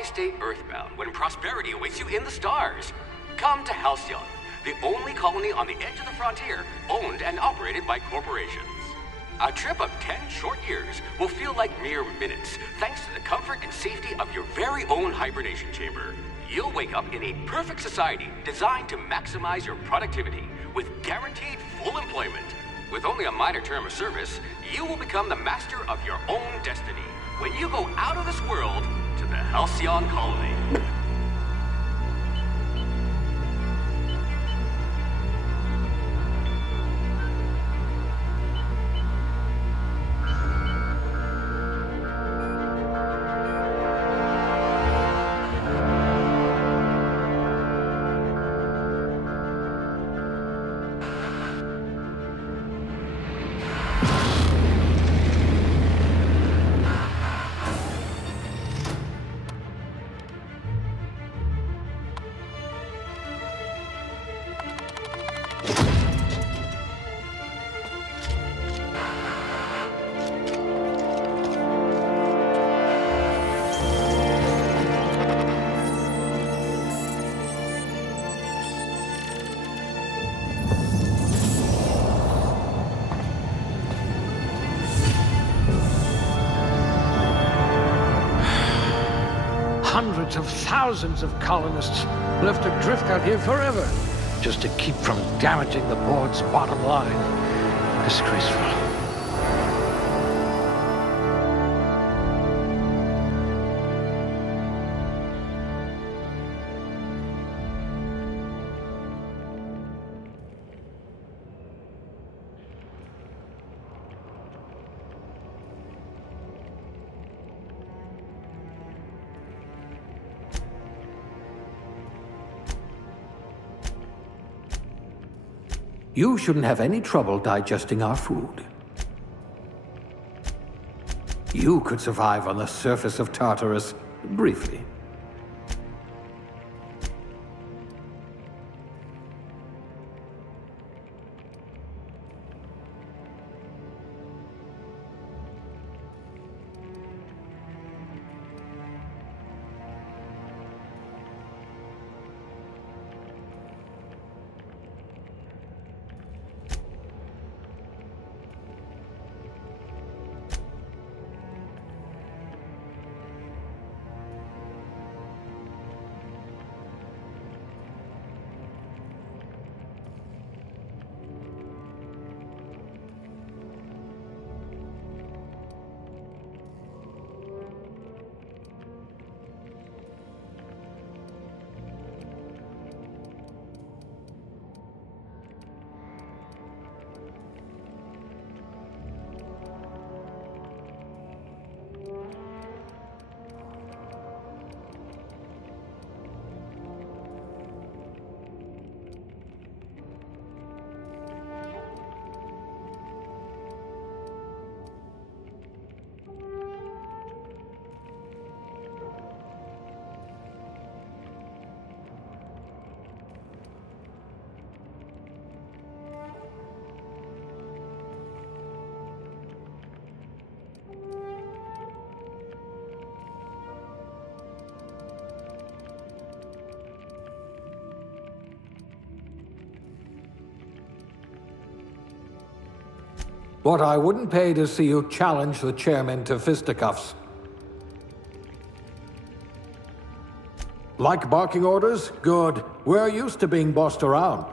why stay earthbound when prosperity awaits you in the stars? Come to Halcyon, the only colony on the edge of the frontier, owned and operated by corporations. A trip of 10 short years will feel like mere minutes, thanks to the comfort and safety of your very own hibernation chamber. You'll wake up in a perfect society designed to maximize your productivity with guaranteed full employment. With only a minor term of service, you will become the master of your own destiny when you go out of this world to the Halcyon colony. Hundreds of thousands of colonists left adrift out here forever, just to keep from damaging the board's bottom line. Disgraceful. You shouldn't have any trouble digesting our food. You could survive on the surface of Tartarus, briefly. What I wouldn't pay to see you challenge the chairman to fisticuffs. Like barking orders? Good. We're used to being bossed around.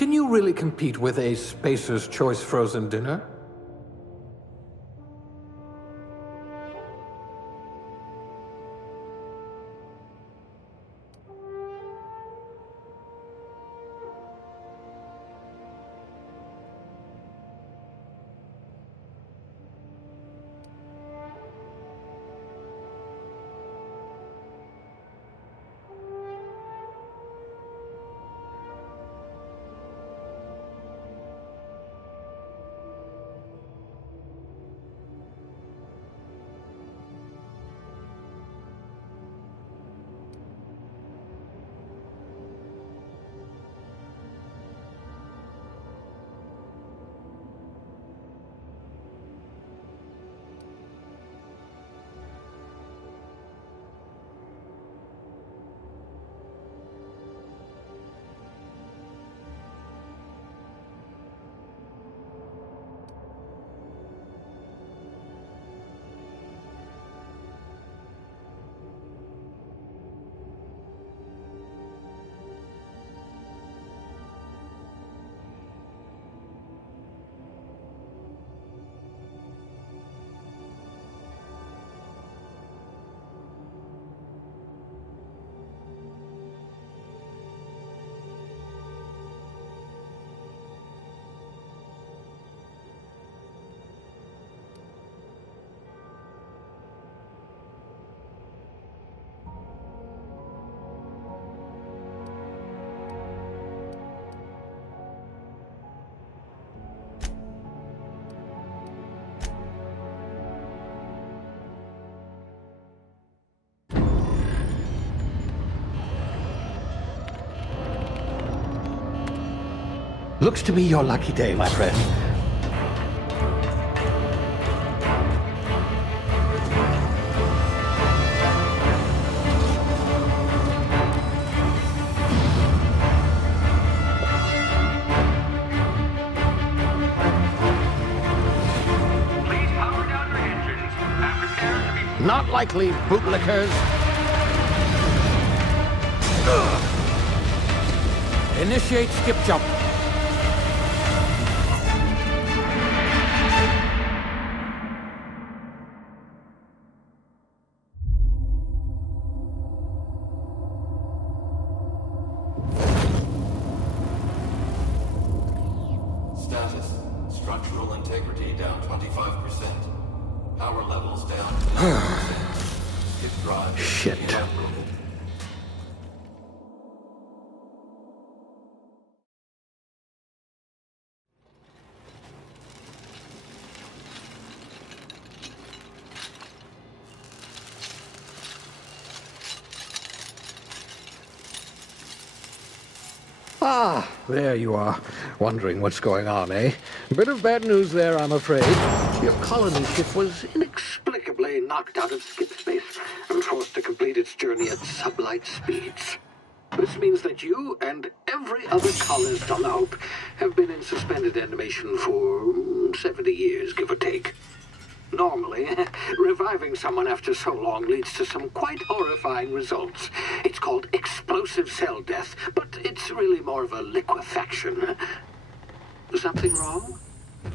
Can you really compete with a Spacer's Choice frozen dinner? Looks to be your lucky day, my friend. Please power down your engines and prepare to be... Not likely, bootlickers. Initiate skip jump. Status. Structural integrity down 25%. Power levels down 10%. Skip drive. Shit. inoperable. Ah, there you are. Wondering what's going on, eh? Bit of bad news there, I'm afraid. Your colony ship was inexplicably knocked out of skip space and forced to complete its journey at sublight speeds. This means that you and every other colonist on the Hope have been in suspended animation for 70 years, give or take. Normally, reviving someone after so long leads to some quite horrifying results. It's called explosive cell death, but it's really more of a liquefaction. Something wrong?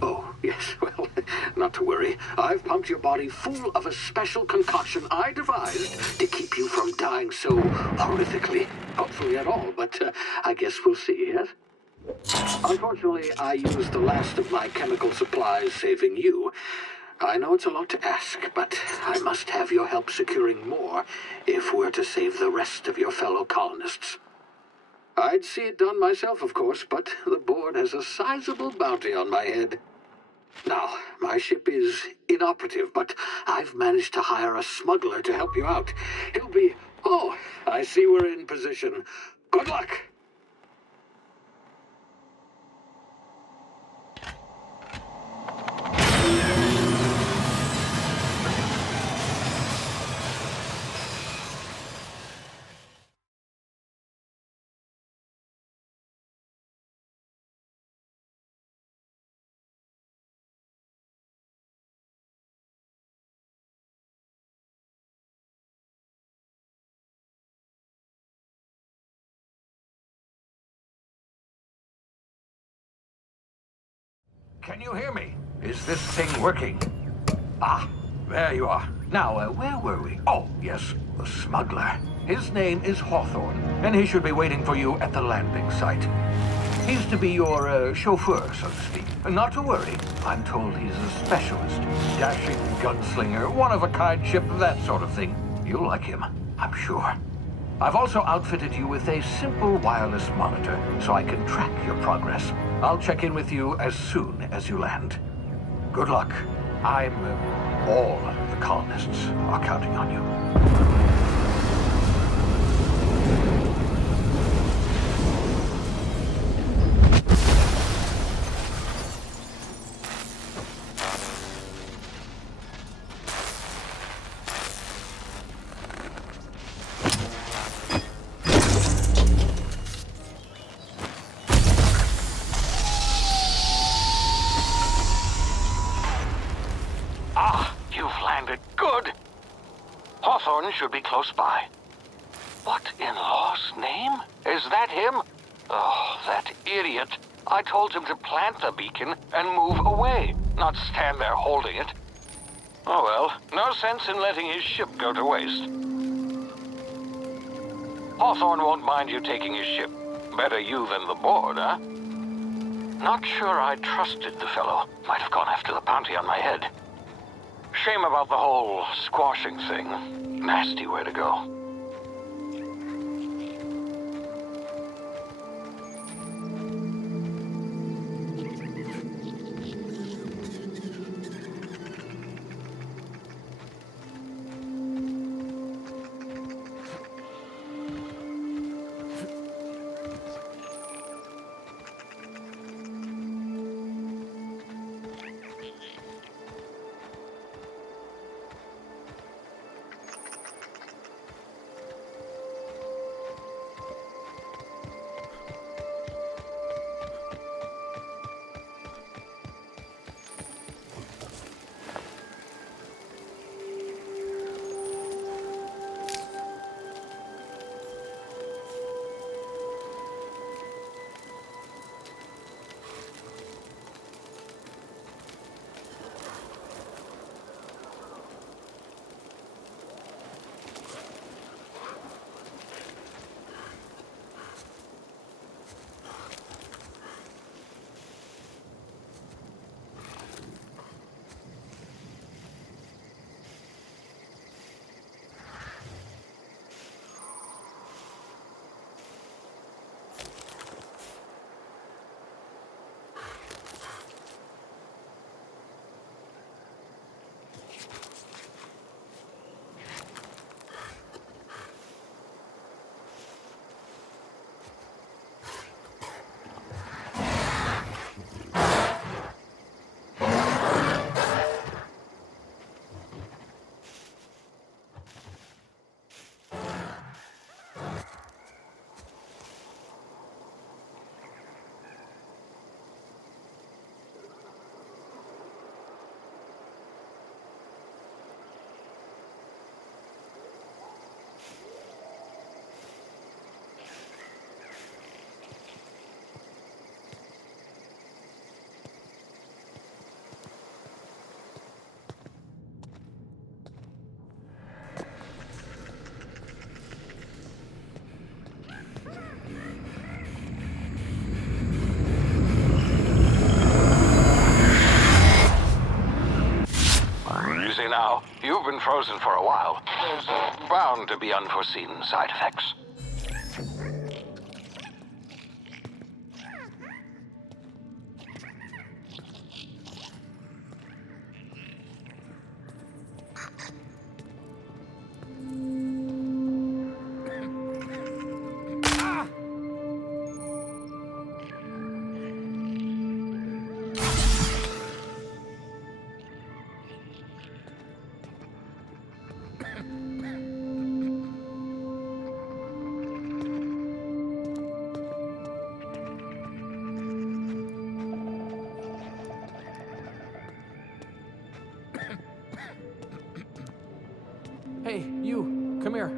Oh, yes, well, not to worry. I've pumped your body full of a special concoction I devised to keep you from dying so horrifically. Hopefully at all, but I guess we'll see, yes? Unfortunately, I used the last of my chemical supplies saving you. I know it's a lot to ask, but I must have your help securing more if we're to save the rest of your fellow colonists. I'd see it done myself, of course, but the board has a sizable bounty on my head. Now, my ship is inoperative, but I've managed to hire a smuggler to help you out. He'll be... Oh, I see we're in position. Good luck! Can you hear me? Is this thing working? Ah, there you are. Now, where were we? Oh, yes, the smuggler. His name is Hawthorne, and he should be waiting for you at the landing site. He's to be your chauffeur, so to speak. Not to worry. I'm told he's a specialist. Dashing gunslinger, one-of-a-kind ship, that sort of thing. You'll like him, I'm sure. I've also outfitted you with a simple wireless monitor, so I can track your progress. I'll check in with you as soon as you land. Good luck. All the colonists are counting on you. Hawthorne should be close by. What in law's name? Is that him? Oh, that idiot. I told him to plant the beacon and move away, not stand there holding it. Oh well, no sense in letting his ship go to waste. Hawthorne won't mind you taking his ship. Better you than the board, huh? Not sure I trusted the fellow. Might have gone after the bounty on my head. Shame about the whole squashing thing. Nasty way to go. Now, you've been frozen for a while. There's bound to be unforeseen side effects. Hey, you, come here.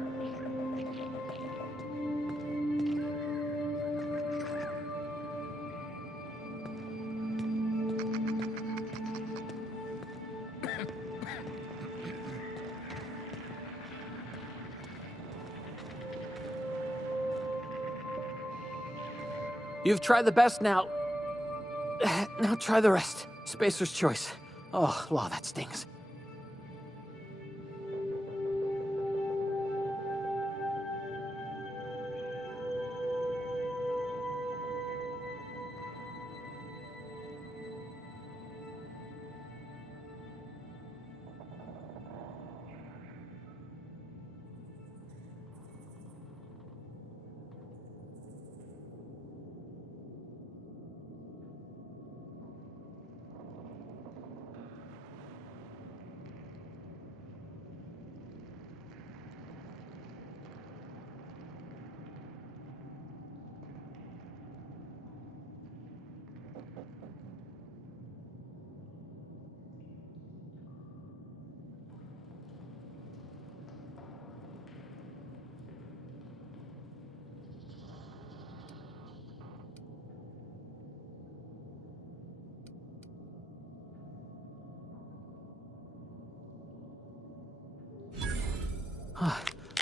You've tried the best now. Now try the rest. Spacer's choice. Oh, law, that stings.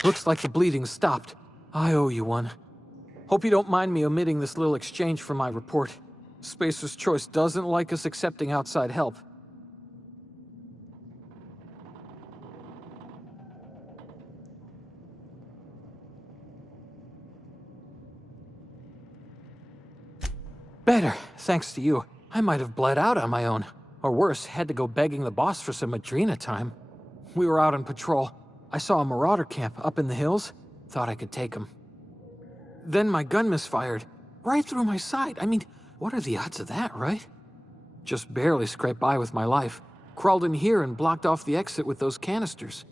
Looks like the bleeding stopped. I owe you one. Hope you don't mind me omitting this little exchange from my report. Spacer's Choice doesn't like us accepting outside help. Better, thanks to you. I might have bled out on my own. Or worse, had to go begging the boss for some Adrena time. We were out on patrol. I saw a marauder camp up in the hills. Thought I could take him. Then my gun misfired. Right through my side. I mean, what are the odds of that, right? Just barely scraped by with my life. Crawled in here and blocked off the exit with those canisters.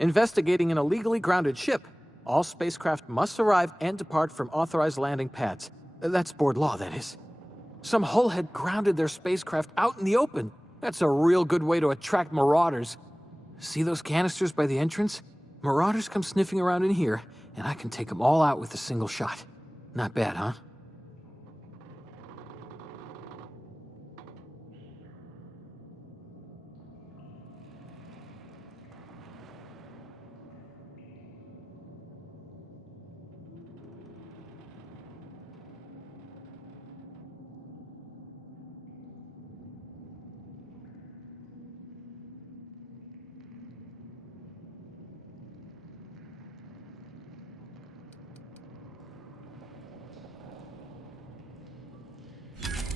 Investigating an illegally grounded ship. All spacecraft must arrive and depart from authorized landing pads. That's board law, that is. Some hull had grounded their spacecraft out in the open. That's a real good way to attract marauders. See those canisters by the entrance? Marauders come sniffing around in here, and I can take them all out with a single shot. Not bad, huh?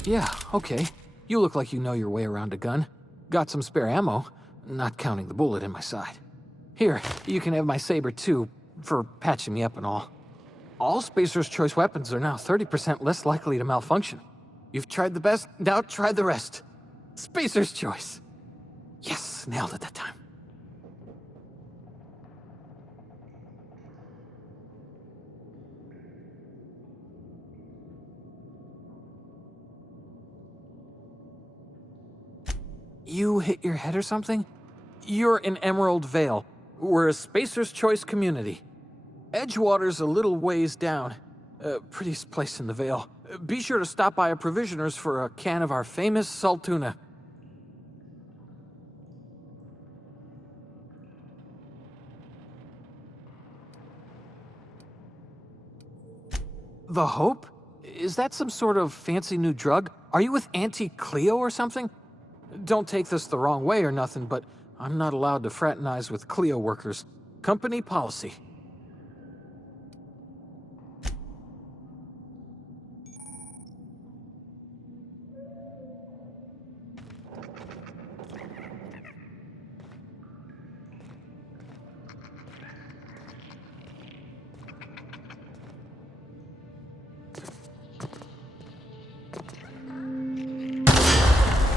Yeah, okay. You look like you know your way around a gun. Got some spare ammo, not counting the bullet in my side. Here, you can have my saber too, for patching me up and all. All Spacer's Choice weapons are now 30% less likely to malfunction. You've tried the best, now try the rest. Spacer's Choice. Yes, nailed it that time. You hit your head or something? You're in Emerald Vale. We're a Spacer's Choice community. Edgewater's a little ways down. Prettiest place in the Vale. Be sure to stop by a provisioner's for a can of our famous salt tuna. The Hope? Is that some sort of fancy new drug? Are you with Auntie Cleo or something? Don't take this the wrong way or nothing, but I'm not allowed to fraternize with Cleo workers. Company policy.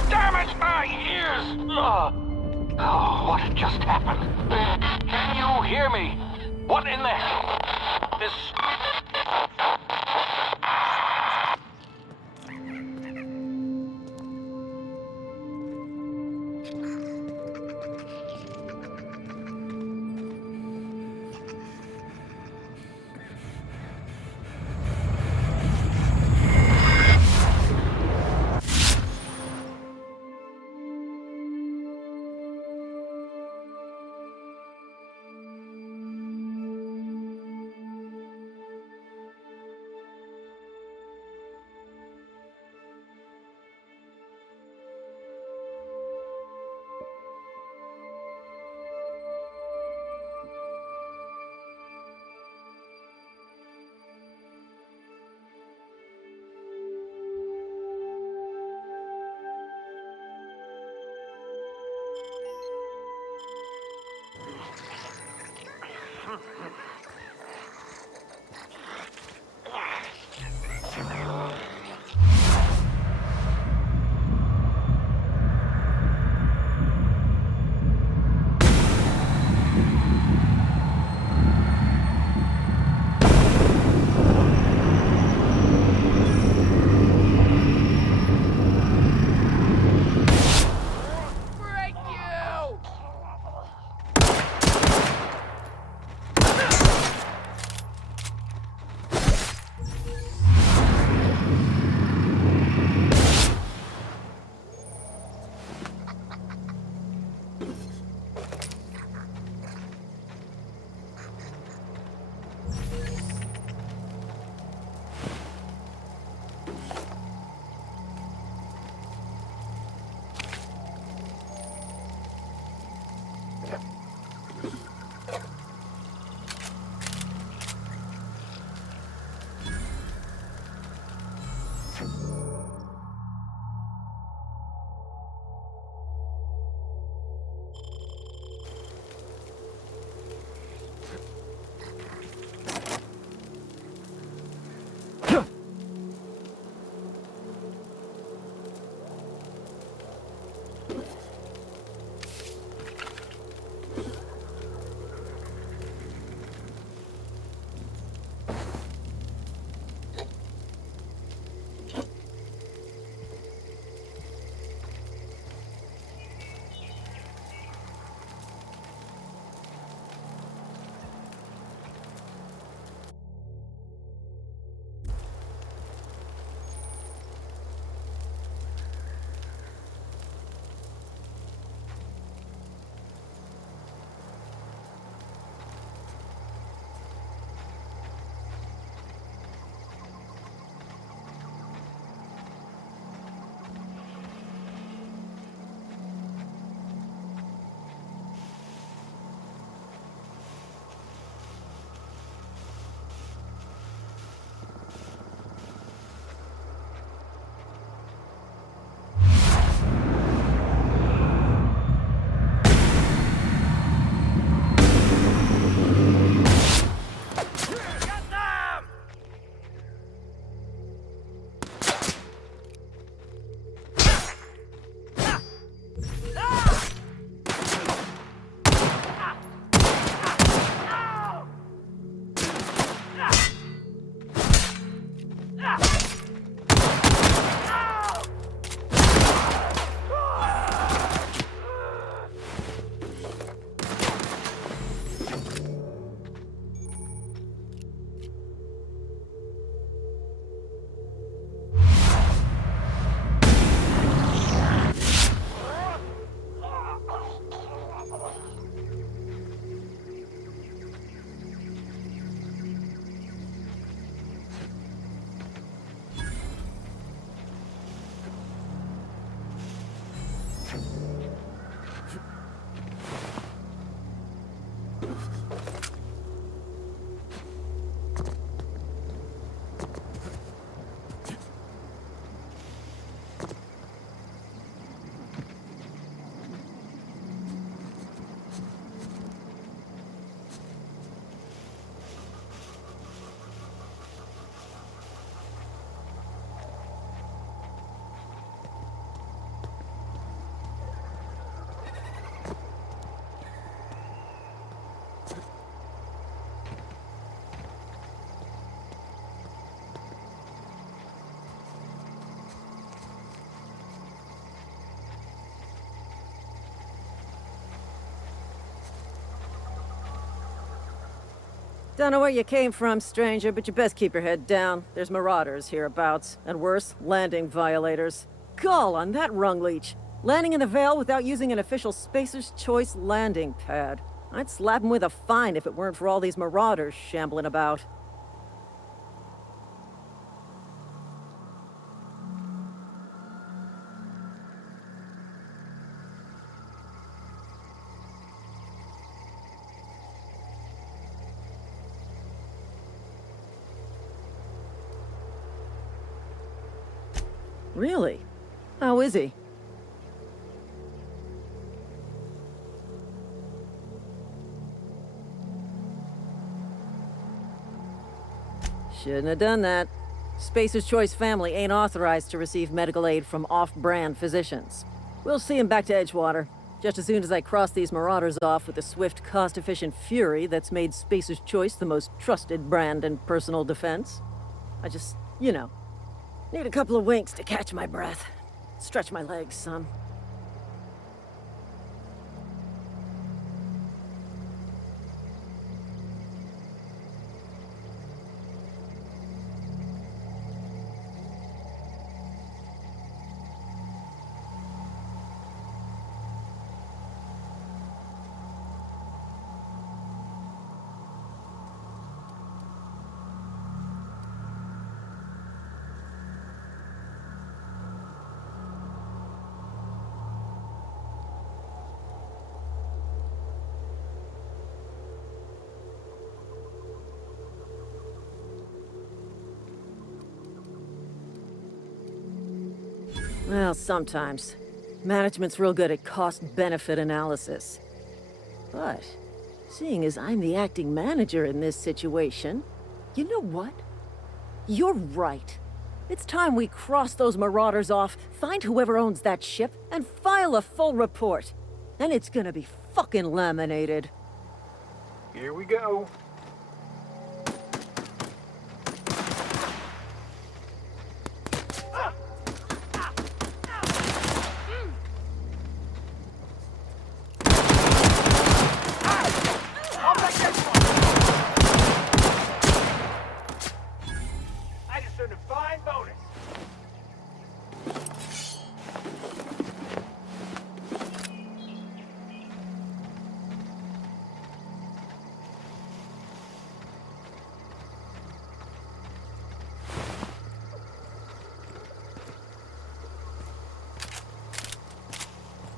Damn it, my ears! Oh, what just happened? Can you hear me? What in the hell? This... Don't know where you came from, stranger, but you best keep your head down. There's marauders hereabouts, and worse, landing violators. Gall on that rung leech. Landing in the Vale without using an official Spacer's Choice landing pad. I'd slap him with a fine if it weren't for all these marauders shambling about. Really? How is he? Shouldn't have done that. Spacer's Choice family ain't authorized to receive medical aid from off-brand physicians. We'll see him back to Edgewater, just as soon as I cross these marauders off with the swift, cost-efficient fury that's made Spacer's Choice the most trusted brand in personal defense. I just, need a couple of winks to catch my breath. Stretch my legs some. Well, sometimes. Management's real good at cost-benefit analysis. But, seeing as I'm the acting manager in this situation, you know what? You're right. It's time we cross those marauders off, find whoever owns that ship, and file a full report. And it's gonna be fucking laminated. Here we go.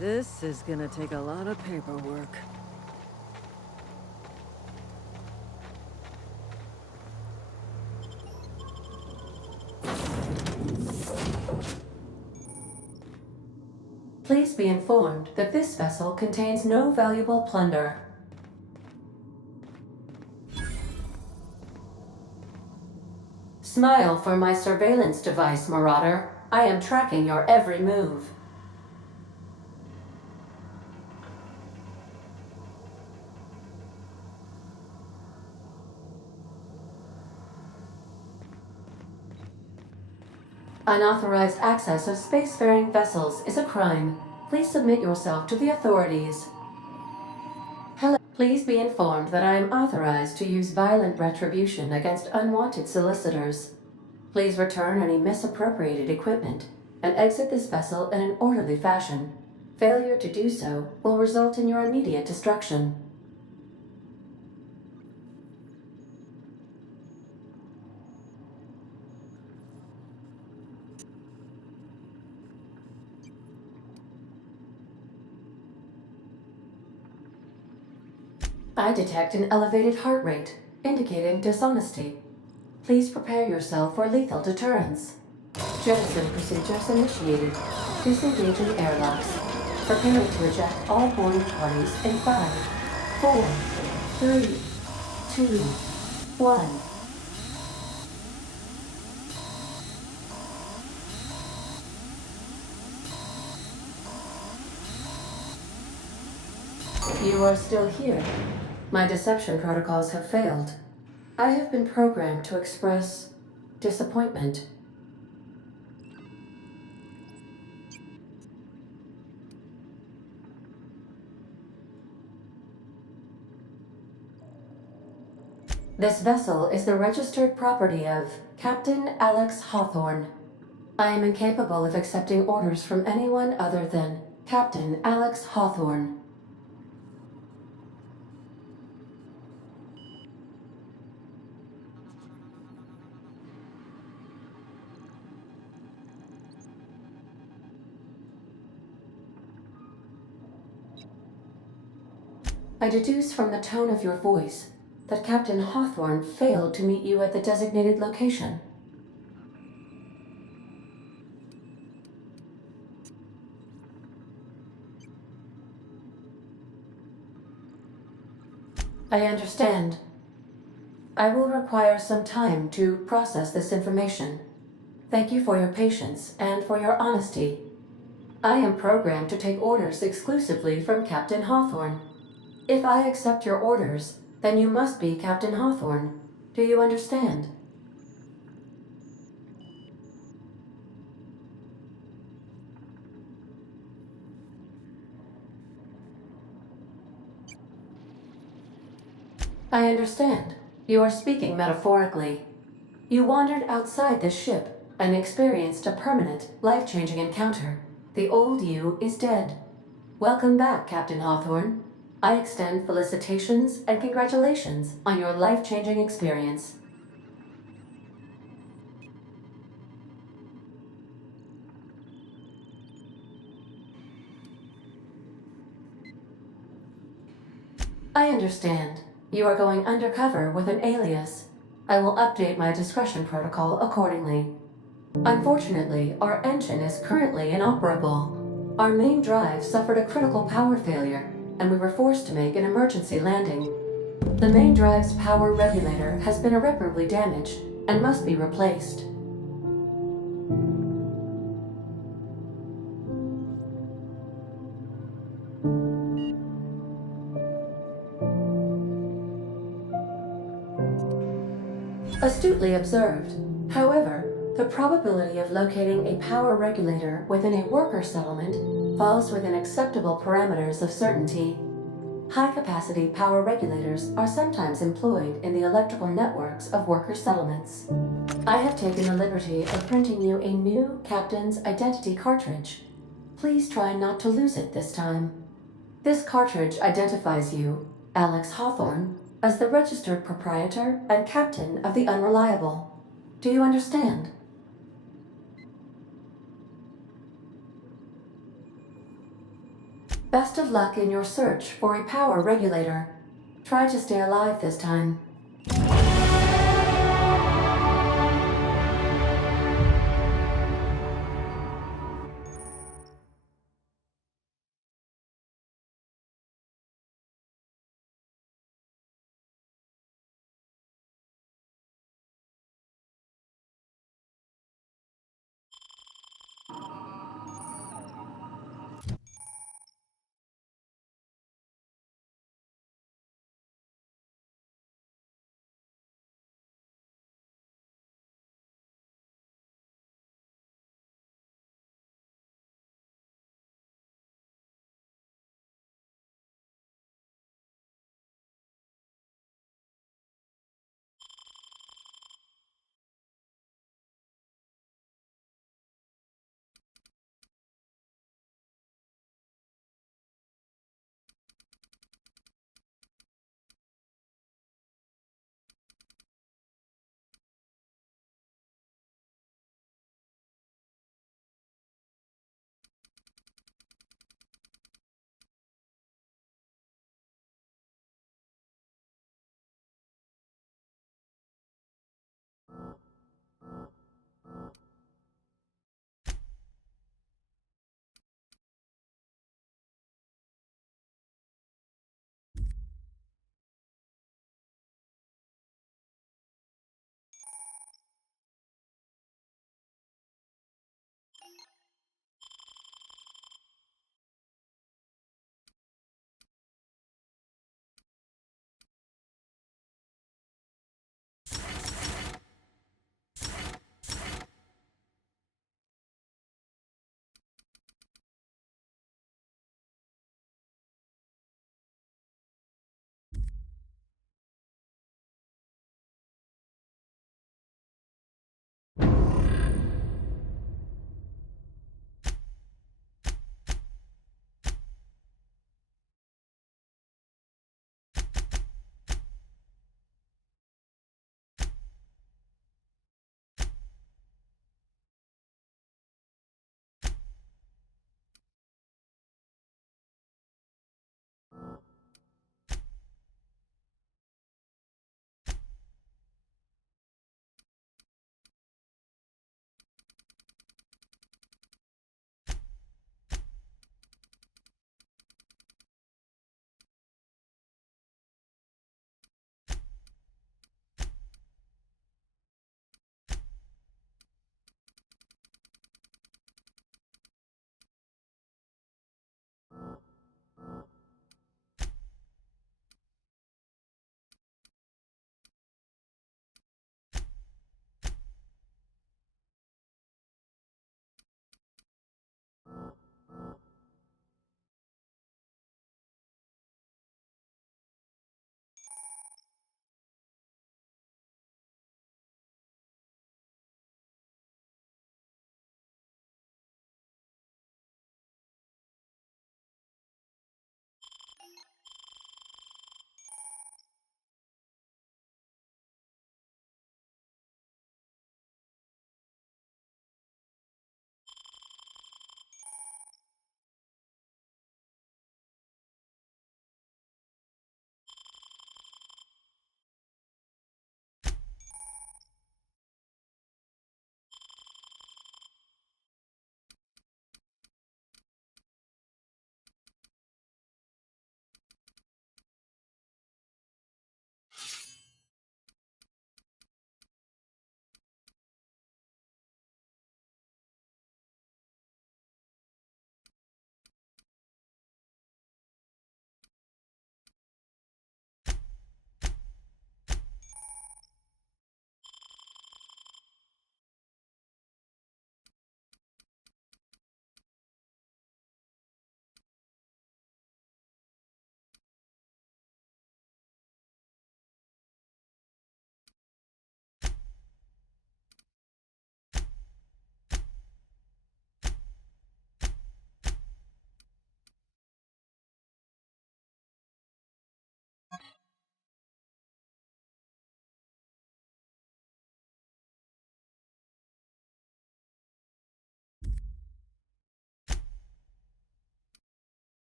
This is gonna take a lot of paperwork. Please be informed that this vessel contains no valuable plunder. Smile for my surveillance device, Marauder. I am tracking your every move. Unauthorized access of spacefaring vessels is a crime. Please submit yourself to the authorities. Hello. Please be informed that I am authorized to use violent retribution against unwanted solicitors. Please return any misappropriated equipment and exit this vessel in an orderly fashion. Failure to do so will result in your immediate destruction. I detect an elevated heart rate, indicating dishonesty. Please prepare yourself for lethal deterrence. Jettison procedures initiated. Disengaging airlocks. Preparing to eject all boarding parties in 5, 4, 3, 2, 1. You are still here. My deception protocols have failed. I have been programmed to express disappointment. This vessel is the registered property of Captain Alex Hawthorne. I am incapable of accepting orders from anyone other than Captain Alex Hawthorne. I deduce from the tone of your voice that Captain Hawthorne failed to meet you at the designated location. I understand. I will require some time to process this information. Thank you for your patience and for your honesty. I am programmed to take orders exclusively from Captain Hawthorne. If I accept your orders, then you must be Captain Hawthorne. Do you understand? I understand. You are speaking metaphorically. You wandered outside this ship and experienced a permanent, life-changing encounter. The old you is dead. Welcome back, Captain Hawthorne. I extend felicitations and congratulations on your life-changing experience. I understand. You are going undercover with an alias. I will update my discretion protocol accordingly. Unfortunately, our engine is currently inoperable. Our main drive suffered a critical power failure, and we were forced to make an emergency landing. The main drive's power regulator has been irreparably damaged and must be replaced. Astutely observed. However, the probability of locating a power regulator within a worker settlement falls within acceptable parameters of certainty. High-capacity power regulators are sometimes employed in the electrical networks of worker settlements. I have taken the liberty of printing you a new Captain's Identity cartridge. Please try not to lose it this time. This cartridge identifies you, Alex Hawthorne, as the registered proprietor and captain of the Unreliable. Do you understand? Best of luck in your search for a power regulator. Try to stay alive this time.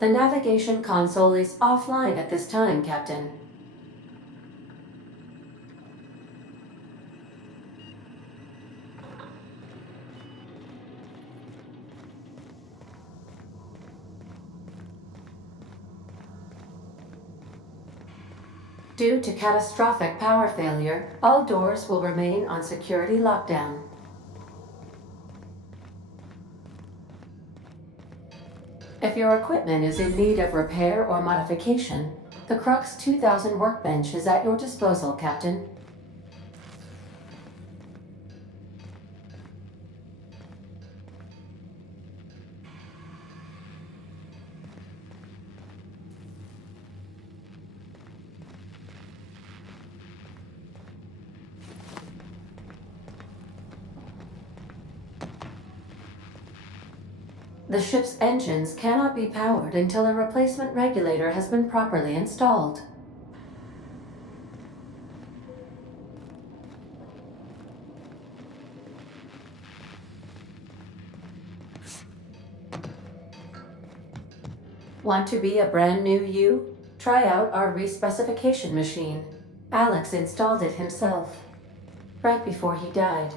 The navigation console is offline at this time, Captain. Due to catastrophic power failure, all doors will remain on security lockdown. If your equipment is in need of repair or modification, the Crux 2000 workbench is at your disposal, Captain. The ship's engines cannot be powered until a replacement regulator has been properly installed. Want to be a brand new you? Try out our respecification machine. Alex installed it himself, right before he died.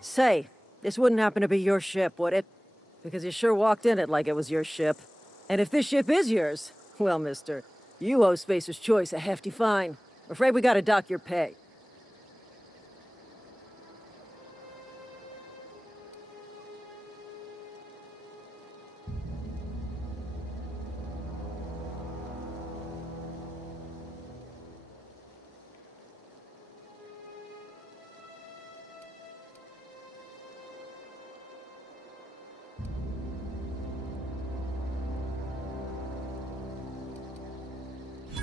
Say, this wouldn't happen to be your ship, would it? Because you sure walked in it like it was your ship. And if this ship is yours, well, mister, you owe Spacer's Choice a hefty fine. I'm afraid we gotta dock your pay.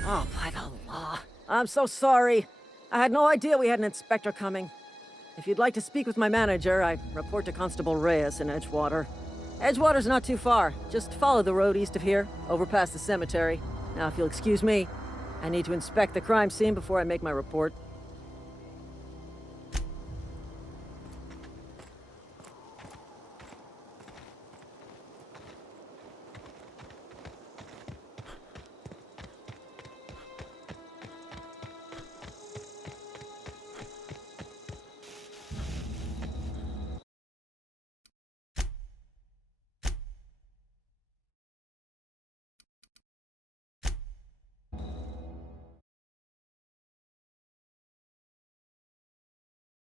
Oh, by the law. I'm so sorry. I had no idea we had an inspector coming. If you'd like to speak with my manager, I report to Constable Reyes in Edgewater. Edgewater's not too far. Just follow the road east of here, over past the cemetery. Now, if you'll excuse me, I need to inspect the crime scene before I make my report.